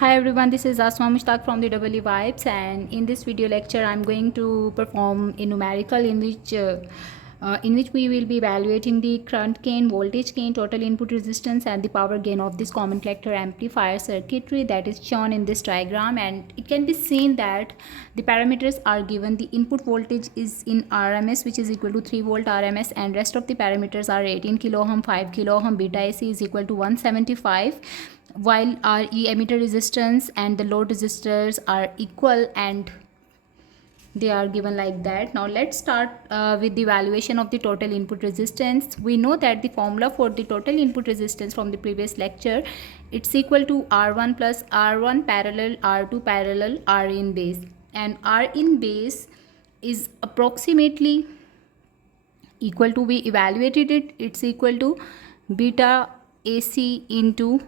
Hi everyone, this is Asma Mushtaq from the EEVIBES, and in this video lecture I'm going to perform a numerical in which we will be evaluating the current gain, voltage gain, total input resistance and the power gain of this common collector amplifier circuitry that is shown in this diagram. And it can be seen that the parameters are given. The input voltage is in RMS, which is equal to 3 volt RMS, and rest of the parameters are 18 kilo ohm, 5 kilo ohm, beta AC is equal to 175, while our emitter resistance and the load resistors are equal and they are given like that. Now let's start with the evaluation of the total input resistance. We know that the formula for the total input resistance from the previous lecture, it's equal to R1 plus R1 parallel R2 parallel R in base, and R in base is approximately equal to, we evaluated it, it's equal to beta AC into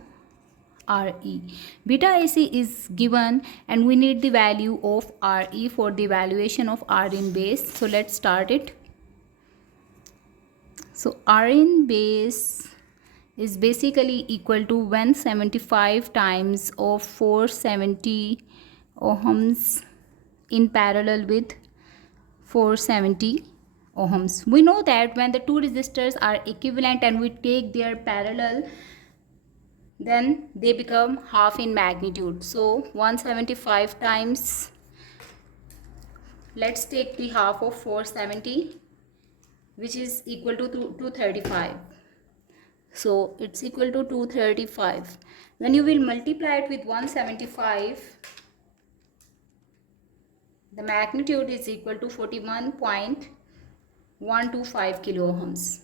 RE. Beta AC is given and we need the value of RE for the evaluation of R in base. So let's start it. So R in base is basically equal to 175 times of 470 ohms in parallel with 470 ohms. We know that when the two resistors are equivalent and we take their parallel, then they become half in magnitude. So 175 times, let's take the half of 470, which is equal to 235. So it's equal to 235. When you will multiply it with 175, the magnitude is equal to 41.125 kilo ohms.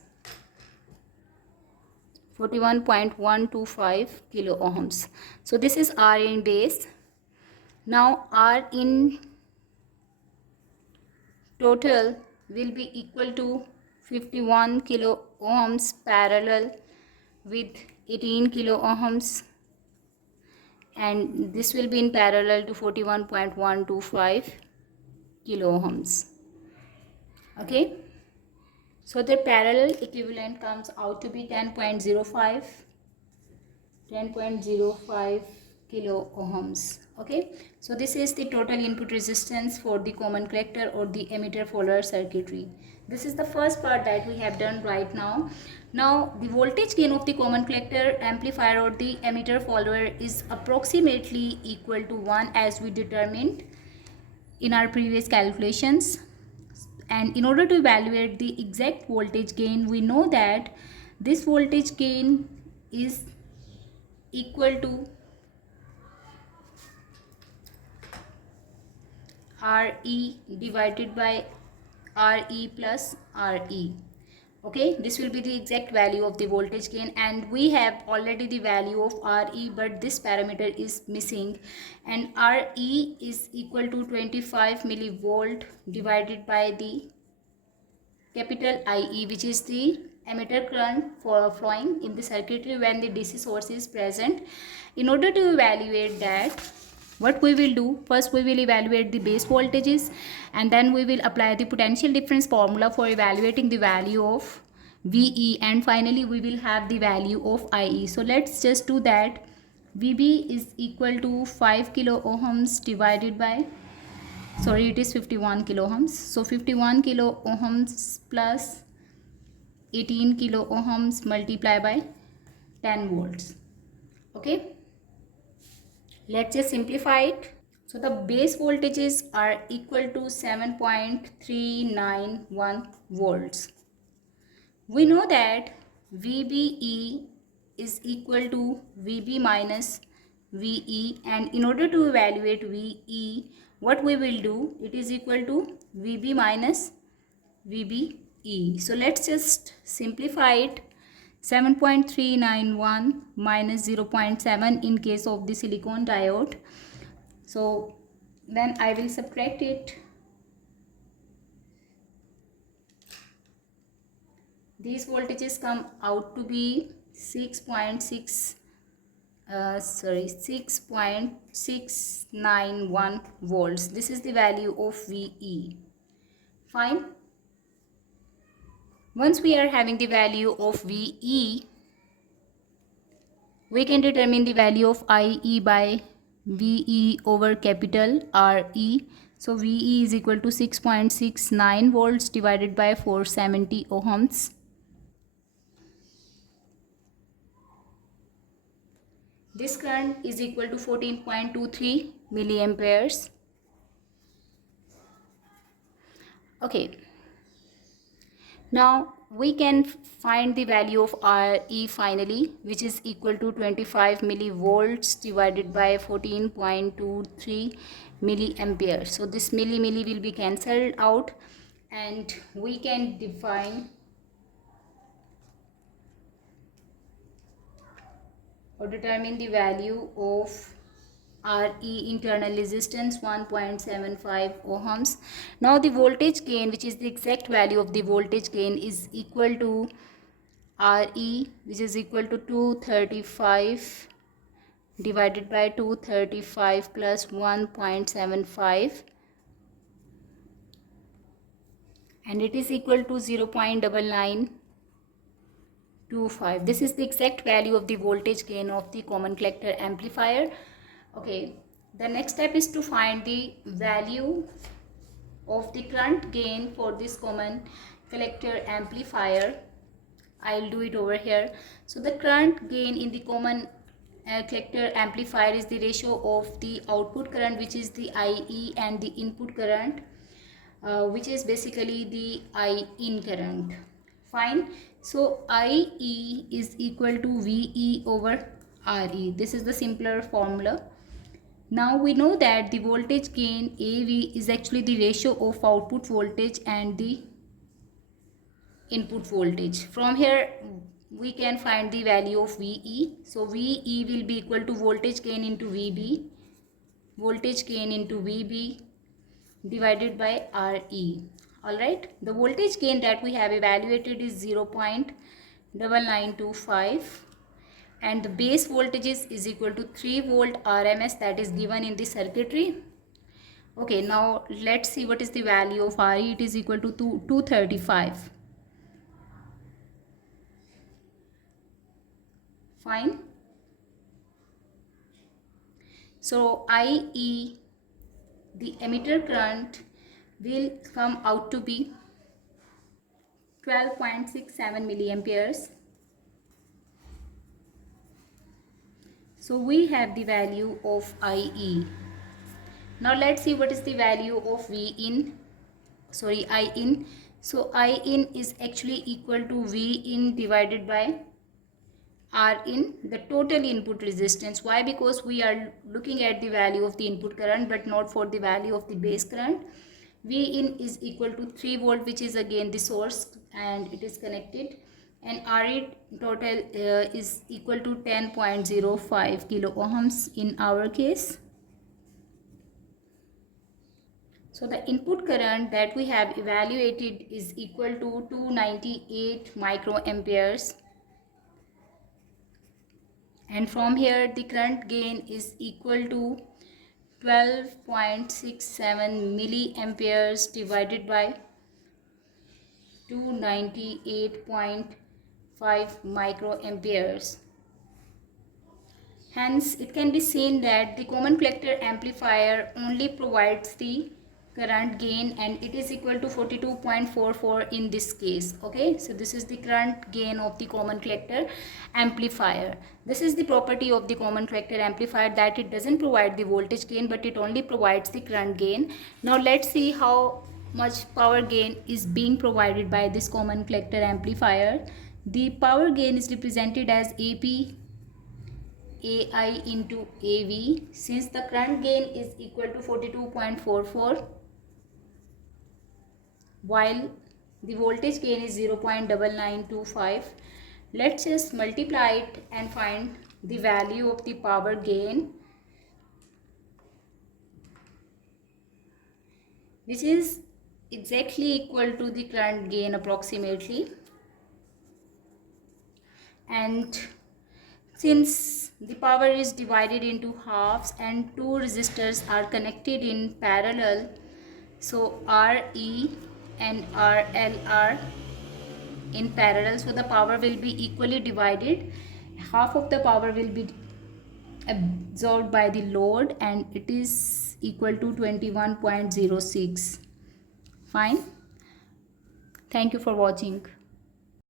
41.125 kilo ohms. So this is R in base. Now R in total will be equal to 51 kilo ohms parallel with 18 kilo ohms, and this will be in parallel to 41.125 kilo ohms. Okay, so the parallel equivalent comes out to be 10.05 kilo ohms. Okay, so this is the total input resistance for the common collector or the emitter-follower circuitry. This is the first part that we have done right now. Now the voltage gain of the common collector amplifier or the emitter-follower is approximately equal to 1, as we determined in our previous calculations. And in order to evaluate the exact voltage gain, we know that this voltage gain is equal to RE divided by RE plus RE. Okay, this will be the exact value of the voltage gain, and we have already the value of RE, but this parameter is missing, and RE is equal to 25 millivolt divided by the capital IE, which is the emitter current for flowing in the circuitry when the DC source is present. In order to evaluate that, what we will do, first we will evaluate the base voltages, and then we will apply the potential difference formula for evaluating the value of VE, and finally we will have the value of IE. So let's just do that. VB is equal to 5 kilo ohms divided by, sorry, it is 51 kilo ohms. So 51 kilo ohms plus 18 kilo ohms multiplied by 10 volts. Okay, let's just simplify it. So the base voltages are equal to 7.391 volts. We know that VBE is equal to VB minus VE, and in order to evaluate VE, what we will do, it is equal to VB minus VBE. So let's just simplify it. 7.391 minus 0.7 in case of the silicon diode. So then I will subtract it. These voltages come out to be 6.691 volts. This is the value of VE. Fine. Once we are having the value of VE, we can determine the value of IE by VE over capital RE. So VE is equal to 6.69 volts divided by 470 ohms. This current is equal to 14.23 milliamperes. Okay. Now we can find the value of RE finally, which is equal to 25 millivolts divided by 14.23 milliamperes. So this milli will be cancelled out, and we can define or determine the value of RE internal resistance 1.75 ohms. Now the voltage gain, which is the exact value of the voltage gain, is equal to RE, which is equal to 235 divided by 235 plus 1.75, and it is equal to 0.9925. This is the exact value of the voltage gain of the common collector amplifier. Okay, the next step is to find the value of the current gain for this common collector amplifier. I'll do it over here. So the current gain in the common collector amplifier is the ratio of the output current, which is the IE, and the input current, which is basically the I in current. Fine. So IE is equal to VE over RE. This is the simpler formula. Now we know that the voltage gain AV is actually the ratio of output voltage and the input voltage. From here we can find the value of VE. So VE will be equal to voltage gain into VB, voltage gain into VB divided by RE. Alright, the voltage gain that we have evaluated is 0.9925, and the base voltages is equal to 3 volt RMS, that is given in the circuitry. Okay, now let's see what is the value of RE. It is equal to 235. Fine. So IE, the emitter current, will come out to be 12.67 milliamperes. So we have the value of IE. Now let's see what is the value of IN. So IN is actually equal to VIN divided by Rin, the total input resistance. Why? Because we are looking at the value of the input current but not for the value of the base current. Vin is equal to 3 volt, which is again the source, and it is connected, and Rin total is equal to 10.05 kilo ohms in our case. So the input current that we have evaluated is equal to 298 microamperes. And from here the current gain is equal to 12.67 milliamperes divided by 298.5 microamperes. Hence it can be seen that the common collector amplifier only provides the current gain, and it is equal to 42.44 in this case. Okay, so this is the current gain of the common collector amplifier. This is the property of the common collector amplifier, that it doesn't provide the voltage gain but it only provides the current gain. Now let's see how much power gain is being provided by this common collector amplifier. The power gain is represented as AP AI into AV. Since the current gain is equal to 42.44 while the voltage gain is 0.9925, let's just multiply it and find the value of the power gain, which is exactly equal to the current gain approximately. And since the power is divided into halves and two resistors are connected in parallel, so RE and RL are in parallel, so the power will be equally divided. Half of the power will be absorbed by the load, and it is equal to 21.06. Fine. Thank you for watching.